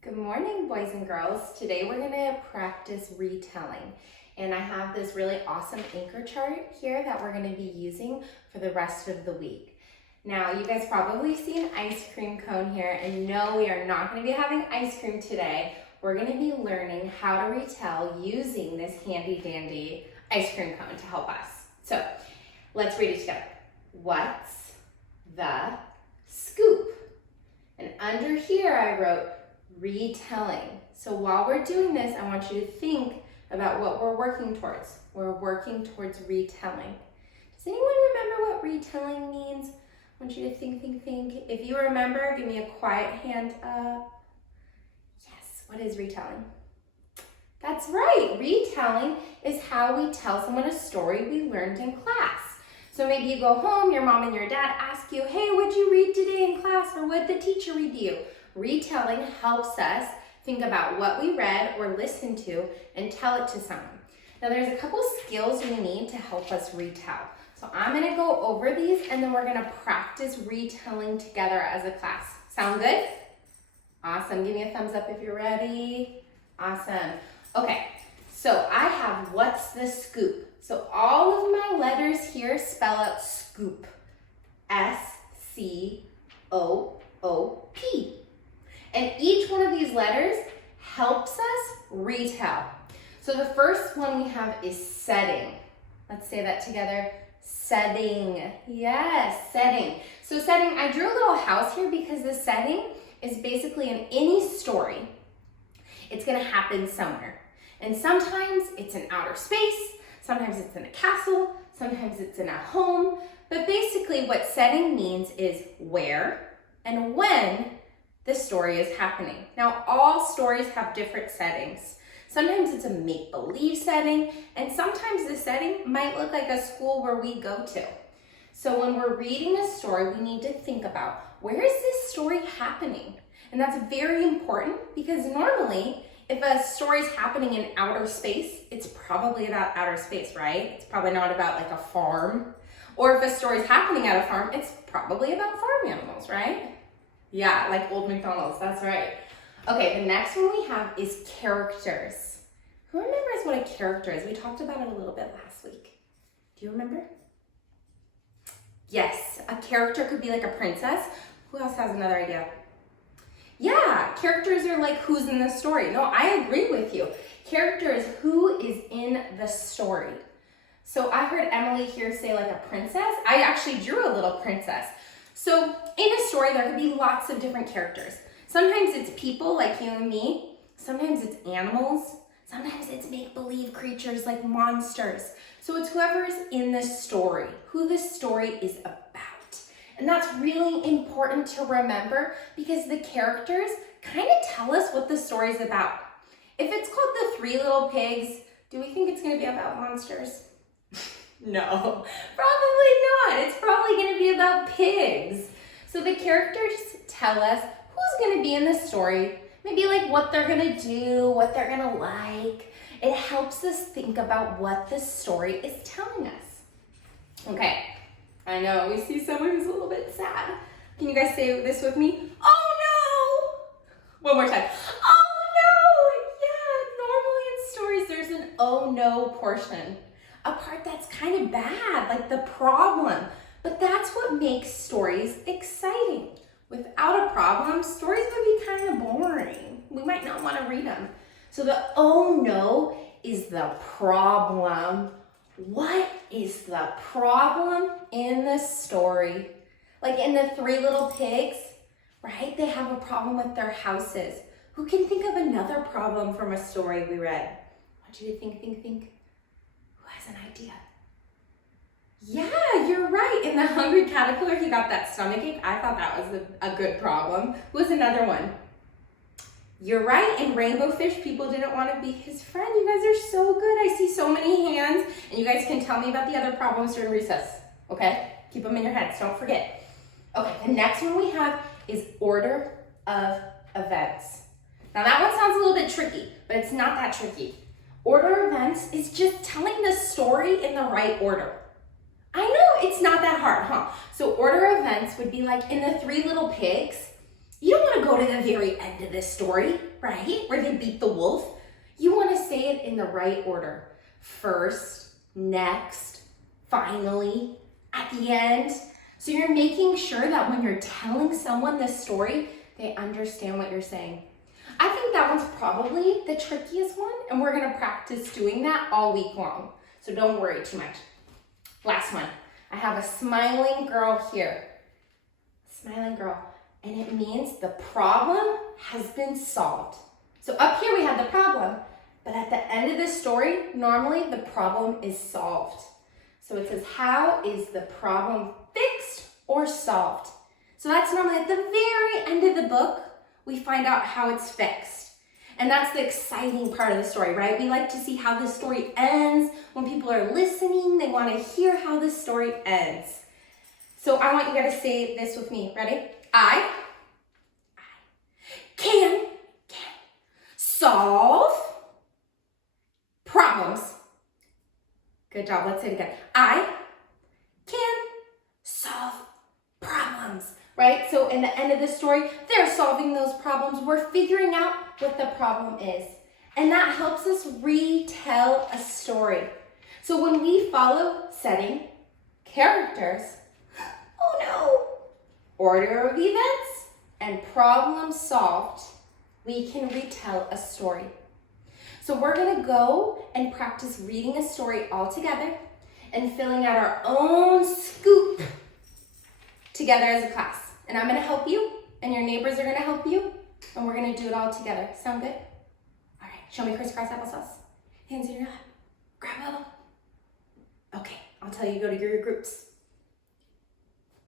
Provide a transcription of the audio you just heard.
Good morning, boys and girls. Today we're going to practice retelling. And I have this really awesome anchor chart here that we're going to be using for the rest of the week. Now, you guys probably see an ice cream cone here, and no, we are not going to be having ice cream today. We're going to be learning how to retell using this handy dandy ice cream cone to help us. So, let's read it together. What's the scoop? And under here I wrote retelling. So while we're doing this, I want you to think about what we're working towards. We're working towards retelling. Does anyone remember what retelling means? I want you to think. If you remember, give me a quiet hand up. Yes, what is retelling? That's right, retelling is how we tell someone a story we learned in class. So maybe you go home, your mom and your dad ask you, hey, what'd you read today in class, or what'd the teacher read to you? Retelling helps us think about what we read or listened to and tell it to someone. Now there's a couple skills we need to help us retell. So I'm gonna go over these and then we're gonna practice retelling together as a class. Sound good? Awesome, give me a thumbs up if you're ready. Awesome. Okay, so I have what's the scoop? So all of my letters here spell out scoop. S-C-O-O-P. And each one of these letters helps us retell. So the first one we have is setting. Let's say that together. Setting. Yes, setting. So setting, I drew a little house here because the setting is basically in any story. It's going to happen somewhere. And sometimes it's in outer space, sometimes it's in a castle, sometimes it's in a home. But basically what setting means is where and when the story is happening. Now, all stories have different settings. Sometimes it's a make-believe setting, and sometimes the setting might look like a school where we go to. So when we're reading a story, we need to think about, where is this story happening? And that's very important because normally, if a story is happening in outer space, it's probably about outer space, right? It's probably not about like a farm. Or if a story is happening at a farm, it's probably about farm animals, right? Yeah, like Old McDonald's, that's right. Okay, the next one we have is characters. Who remembers what a character is? We talked about it a little bit last week. Do you remember? Yes, a character could be like a princess. Who else has another idea? Yeah, characters are like who's in the story. No, I agree with you. Character is who is in the story. So I heard Emily here say like a princess. I actually drew a little princess. So in a story, there could be lots of different characters. Sometimes it's people like you and me. Sometimes it's animals. Sometimes it's make-believe creatures like monsters. So it's whoever's in the story, who the story is about. And that's really important to remember because the characters kind of tell us what the story's about. If it's called The Three Little Pigs, do we think it's going to be about monsters? No, probably not. It's probably going to be about pigs. So the characters tell us who's going to be in the story, maybe like what they're going to do, what they're going to like. It helps us think about what the story is telling us. Okay, I know we see someone who's a little bit sad. Can you guys say this with me? Oh no! One more time. Oh no! Yeah, normally in stories there's an oh no portion. A part that's kind of bad, like the problem. But that's what makes stories exciting. Without a problem, stories would be kind of boring. We might not want to read them. So the oh no is the problem. What is the problem in the story? Like in The Three Little Pigs, right? They have a problem with their houses. Who can think of another problem from a story we read? I want you to think. Who has an idea? Yeah, you're right. In The Hungry Caterpillar, he got that stomachache. I thought that was a good problem. Who was another one? You're right. In Rainbow Fish, people didn't want to be his friend. You guys are so good. I see so many hands. And you guys can tell me about the other problems during recess. Okay? Keep them in your heads. Don't forget. Okay, the next one we have is order of events. Now that one sounds a little bit tricky, but it's not that tricky. Order of events is just telling the story in the right order. I know it's not that hard, huh? So order of events would be like in The Three Little Pigs, You don't want to go to the very end of this story, right? Where they beat the wolf. You want to say it in the right order. First, next, finally, at the end. So you're making sure that when you're telling someone this story, they understand what you're saying. I think that one's probably the trickiest one, and we're gonna practice doing that all week long. So don't worry too much. Last one. I have a smiling girl here. Smiling girl. And it means the problem has been solved. So up here we have the problem, but at the end of the story, normally the problem is solved. So it says, how is the problem fixed or solved? So that's normally at the very end of the book, we find out how it's fixed. And that's the exciting part of the story, right? We like to see how the story ends. When people are listening, they want to hear how the story ends. So I want you guys to say this with me. Ready? I can solve problems. Good job. Let's say it again. I can solve problems, right? So in the end of the story, they're solving those problems. We're figuring out what the problem is. And that helps us retell a story. So when we follow setting, characters, oh no, order of events, and problem solved, we can retell a story. So we're gonna go and practice reading a story all together and filling out our own scoop together as a class. And I'm gonna help you, and your neighbors are gonna help you, and we're gonna do it all together. Sound good? All right, show me crisscross applesauce. Hands in your lap, grab bubble. Okay, I'll tell you to go to your groups.